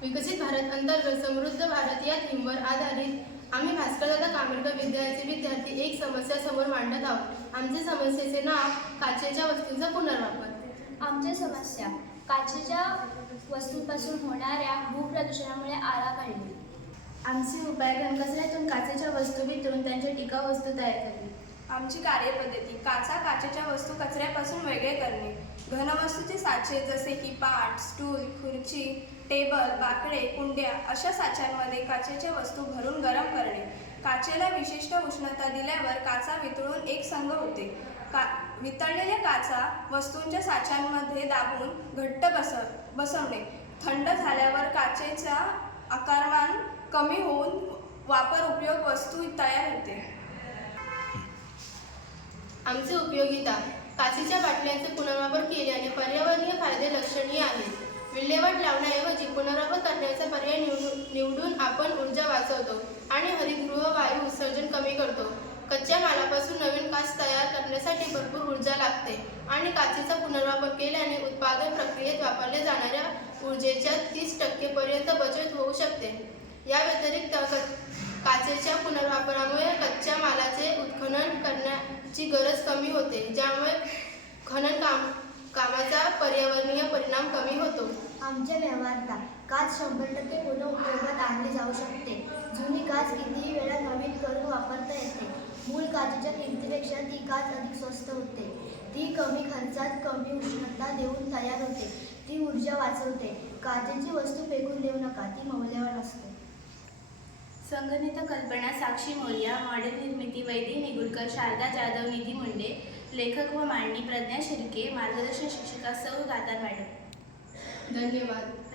विकसित भारत अंतर्गत समृद्ध भारत या थीमवर आधारित आम्ही भास्करदादा कांबळेकर विद्यालयाचे विद्यार्थी एक समस्या समोर मांडत आहोत। आमच्या समस्येचे नाव काचेच्या वस्तूंचा पुनर्वापर। आमच्या समस्या काचेच्या वस्तूंपासून होणाऱ्या भूप्रदूषणामुळे आळा काढली। आमचे उपाय घनकचऱ्यातून काचेच्या वस्तू वितळून त्यांच्या टिकाऊ वस्तू तयार करणे। आमची कार्यपद्धती काचेच्या वस्तू कचऱ्यापासून वेगळे करणे। घनवस्तूचे साचे जसे की पाट, स्टूल, खुर्ची, टेबल, बाकडे, कुंड्या अशा साच्यांमध्ये काचेच्या वस्तू भरून गरम करणे। काचेला विशिष्ट उष्णता दिल्यावर काचा वितळून एक संघ होते। वितळलेल्या काचा वस्तूंच्या साच्यांमध्ये दाबून घट्ट बसवणे। थंड झाल्यावर काचेचा आकारमान कमी होऊन वापर उपयोग वस्तू तयार होते। आमची उपयोगिता काचेच्या बाटल्यांचे पुनर्वापर केल्याने पर्यावरणीय फायदे लक्षणीय आहेत। विल्हेवाट लावण्याऐवजी पुनर्वापर करण्याचा पर्याय निवडून आपण ऊर्जा वाचवतो आणि हरितगृह वायू उत्सर्जन कमी करतो। कच्च्या मालापासून नवीन काच तयार करण्यासाठी भरपूर ऊर्जा लागते आणि काचेचा पुनर्वापर केल्याने उत्पादन प्रक्रियेत वापरल्या जाणाऱ्या ऊर्जेच्या 30% पर्यंत बचत होऊ शकते। या व्यतिरिक्त काचेच्या पुनर्वापरामुळे कच्च्या मालाचे उत्खनन करण्याची गरज कमी होते, ज्यामुळे खनन कामाचा पर्यावरणीय परिणाम कमी होतो। आमच्या व्यवहारात काच 100% पुन्हा उपयोगात आणली जाऊ शकते। जुनी काच कितीही वेळा नवीन करून वापरता येते। मूळ काचेच्या किमतीपेक्षा ती काच अधिक स्वस्त होते। ती कमी खर्चात कमी उष्णता देऊन तयार होते। ती ऊर्जा वाचवते। काचेची वस्तू फेकून देऊ नका, ती मौल्यवान असते। संगणित कल्पना साक्षी मोरिया, मॉडेल निर्मिती वैदी निगुलकर, शारदा जाधव, निधी मुंडे, लेखक व मांडणी प्रज्ञा शिर्के, मार्गदर्शन शिक्षिका सौ गातार मॅडम। धन्यवाद।